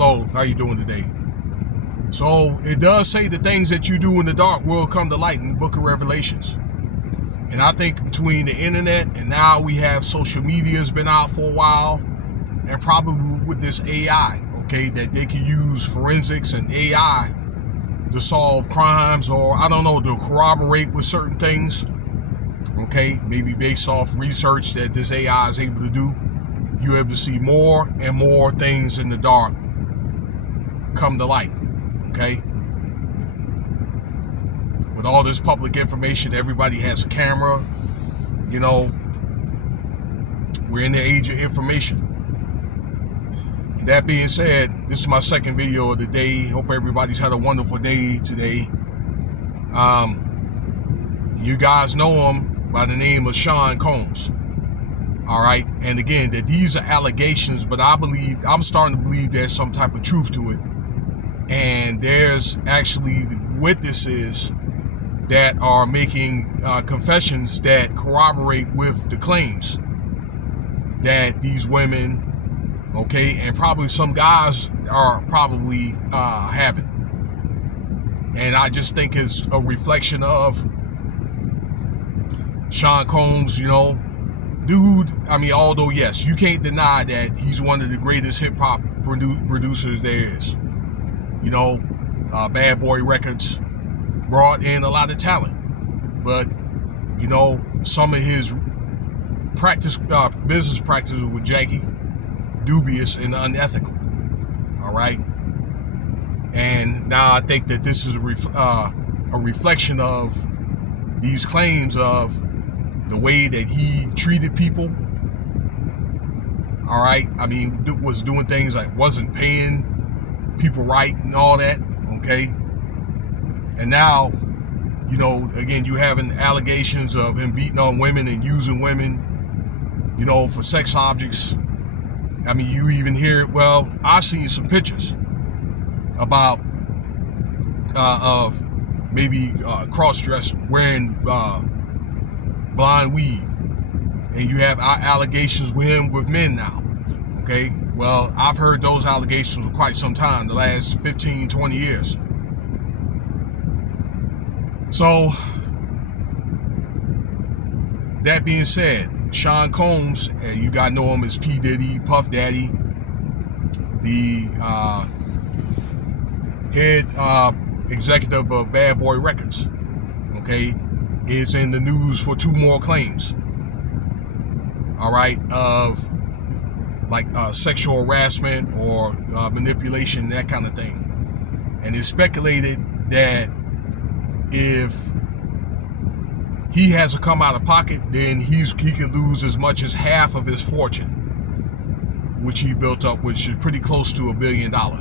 Hello, how you doing today? So it does say the things that you do in the dark will come to light in the book of Revelations. And I think between the internet and now we have social media has been out for a while, and probably with this AI, okay, that they can use forensics and AI to solve crimes, or I don't know, to corroborate with certain things, okay, maybe based off research that this AI is able to do. You're able to see more and more things in the dark come to light, okay? With all this public information, everybody has a camera, you know, we're in the age of information. And that being said, this is my second video of the day. Hope everybody's had a wonderful day today. You guys know him by the name of Sean Combs. All right. And again, that these are allegations, but I'm starting to believe there's some type of truth to it. And there's actually witnesses that are making confessions that corroborate with the claims that these women, okay, and probably some guys are probably having. And I just think it's a reflection of Sean Combs, you know, dude. I mean, although, yes, you can't deny that he's one of the greatest hip hop producers there is. You know, Bad Boy Records brought in a lot of talent, but you know, some of his business practices were janky, dubious, and unethical. All right, and now I think that this is a reflection of these claims of the way that he treated people. All right, I mean, was doing things like wasn't paying people right and all that. Okay, and now, you know, again, you having allegations of him beating on women and using women, you know, for sex objects. I mean, you even hear, well, I've seen some pictures about of maybe cross-dressing, wearing blonde weave, and you have allegations with him with men now. Okay, well, I've heard those allegations for quite some time, the last 15, 20 years. So, that being said, Sean Combs, you got to know him as P. Diddy, Puff Daddy, the head executive of Bad Boy Records, okay, is in the news for 2 more claims, all right, of like sexual harassment or manipulation, that kind of thing. And it's speculated that if he has to come out of pocket, then he could lose as much as half of his fortune, which he built up, which is pretty close to $1 billion. All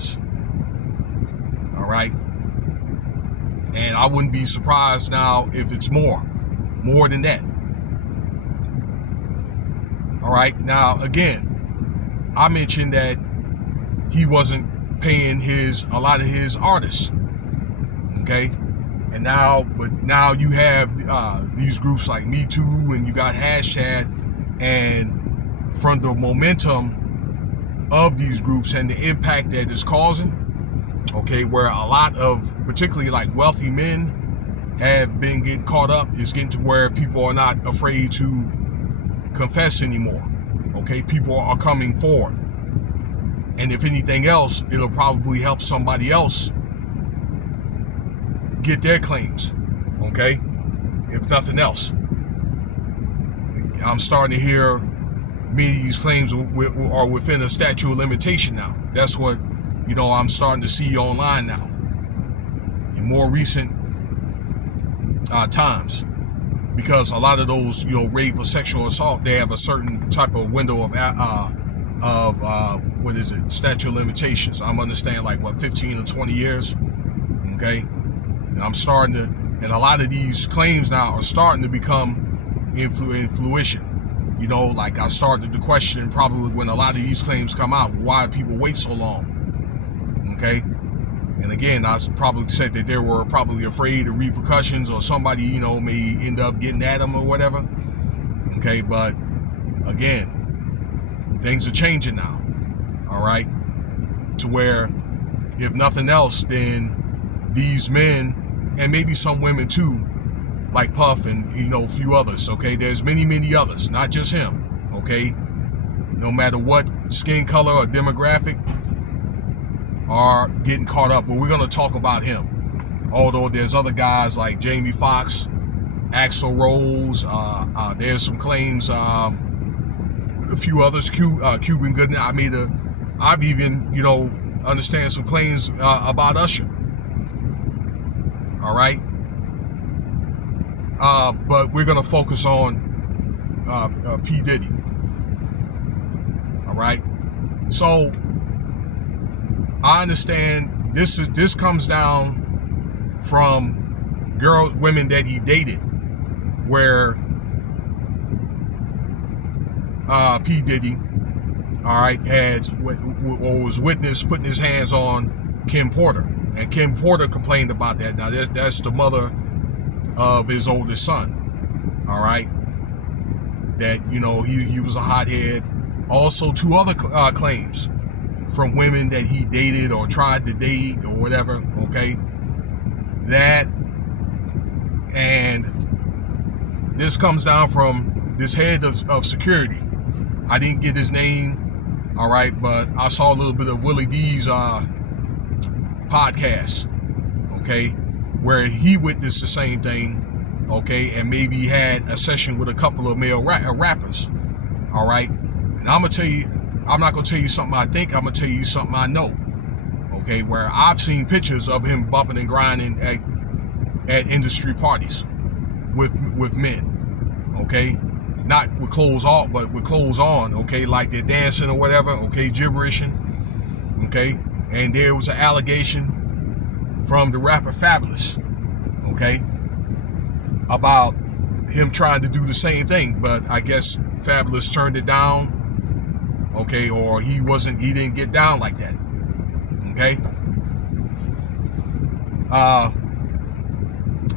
right. And I wouldn't be surprised now if it's more than that. All right. Now, again, I mentioned that he wasn't paying a lot of his artists. Okay. And now you have these groups like Me Too, and you got hashtag, and from the momentum of these groups and the impact that it's causing, okay, where a lot of particularly like wealthy men have been getting caught up, is getting to where people are not afraid to confess anymore. Okay, people are coming forward, and if anything else, it'll probably help somebody else get their claims, okay, if nothing else. I'm starting to hear many of these claims are within a statute of limitation now. That's what, you know, I'm starting to see online now in more recent times, because a lot of those, you know, rape or sexual assault, they have a certain type of window of what is it, statute of limitations. I'm understanding like what, 15 or 20 years, okay. And I'm starting to, and a lot of these claims now are starting to become in fruition. You know, like I started to question probably when a lot of these claims come out, why people wait so long, okay? And again, I probably said that they were probably afraid of repercussions, or somebody, you know, may end up getting at them or whatever, okay? But again, things are changing now, all right? to where, if nothing else, then these men, and maybe some women too, like Puff and, you know, a few others, okay? There's many, many others, not just him, okay? No matter what skin color or demographic, are getting caught up. But we're going to talk about him. Although there's other guys like Jamie Foxx, Axl Rose, there's some claims, a few others, Cuban Gooding. I've even, you know, understand some claims about Usher. All right. But we're going to focus on P. Diddy. All right. So I understand this comes down from women that he dated, where P. Diddy, all right, was witness putting his hands on Kim Porter, and Kim Porter complained about that. Now that's the mother of his oldest son, all right, that, you know, he was a hothead. Also, two other claims from women that he dated or tried to date or whatever, okay, that, and this comes down from this head of security. I didn't get his name, all right, but I saw a little bit of Willie D's podcast, okay, where he witnessed the same thing, okay, and maybe had a session with a couple of male rappers, all right. And I'm not gonna tell you something I think, I'm gonna tell you something I know, okay, where I've seen pictures of him bumping and grinding at industry parties with men, okay, not with clothes off, but with clothes on, okay, like they're dancing or whatever, okay, gibberishing, okay. And there was an allegation from the rapper Fabulous, okay, about him trying to do the same thing, but I guess Fabulous turned it down, okay, or he didn't get down like that, okay.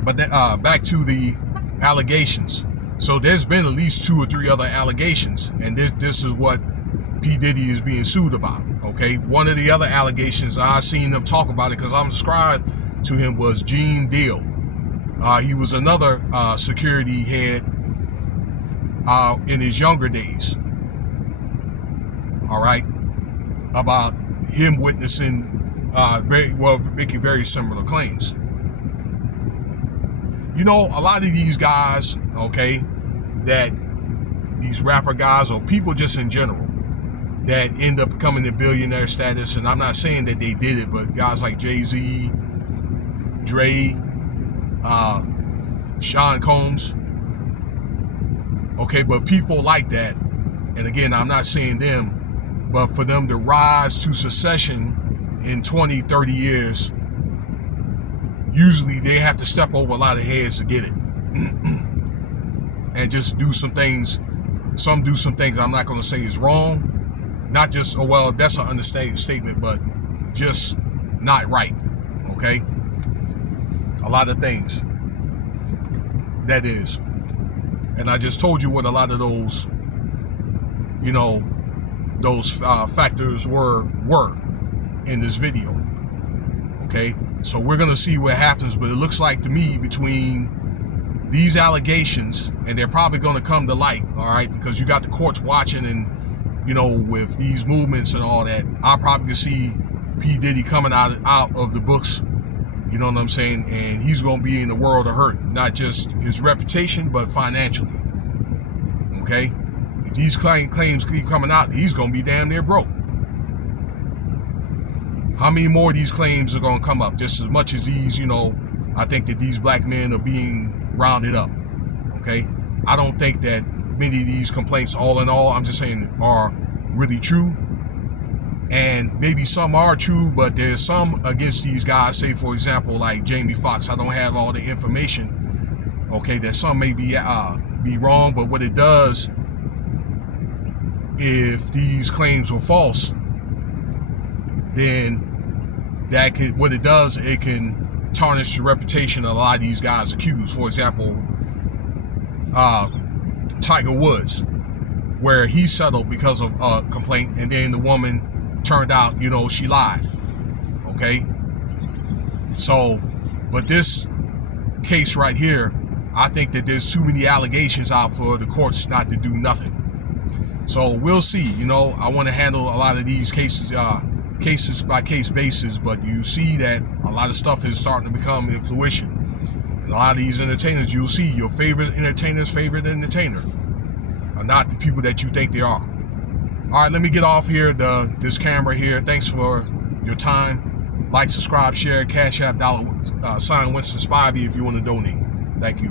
But then, back to the allegations. So there's been at least 2 or 3 other allegations, and this is what P. Diddy is being sued about, okay. One of the other allegations, I seen them talk about it because I'm subscribed to him, was Gene Deal. He was another security head in his younger days, all right, about him witnessing making very similar claims. You know, a lot of these guys, okay, that these rapper guys or people just in general that end up becoming in billionaire status, and I'm not saying that they did it, but guys like Jay-Z, Dre, Sean Combs, okay, but people like that, and again, I'm not saying them, but for them to rise to succession in 20, 30 years, usually they have to step over a lot of heads to get it. And just do some things. Some do some things I'm not going to say is wrong. Not just, oh, well, that's an understated statement, but just not right. Okay? A lot of things. That is. And I just told you what a lot of those, you know, those factors were in this video. Okay? So we're going to see what happens, but it looks like to me between these allegations, and they're probably going to come to light, all right, because you got the courts watching, and, you know, with these movements and all that, I probably can see P. Diddy coming out of the books, you know what I'm saying, and he's going to be in the world of hurt, not just his reputation, but financially, okay? If these claims keep coming out, he's going to be damn near broke. How many more of these claims are going to come up? Just as much as these, you know, I think that these black men are being rounded up, okay? I don't think that many of these complaints, all in all, I'm just saying, are really true. And maybe some are true, but there's some against these guys, say, for example, like Jamie Foxx. I don't have all the information, okay, that some may be wrong, but what it does, if these claims were false, then that could, what it does, it can tarnish the reputation of a lot of these guys accused. For example, Tiger Woods, where he settled because of a complaint, and then the woman turned out, you know, she lied. Okay? So, but this case right here, I think that there's too many allegations out for the courts not to do nothing. So we'll see. You know, I want to handle a lot of these cases, cases by case basis, but you see that a lot of stuff is starting to become in fruition. And a lot of these entertainers, you'll see your favorite entertainer are not the people that you think they are. All right, let me get off here, this camera here. Thanks for your time. Like, subscribe, share, Cash App, $sign Winston Spivey if you want to donate. Thank you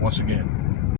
once again.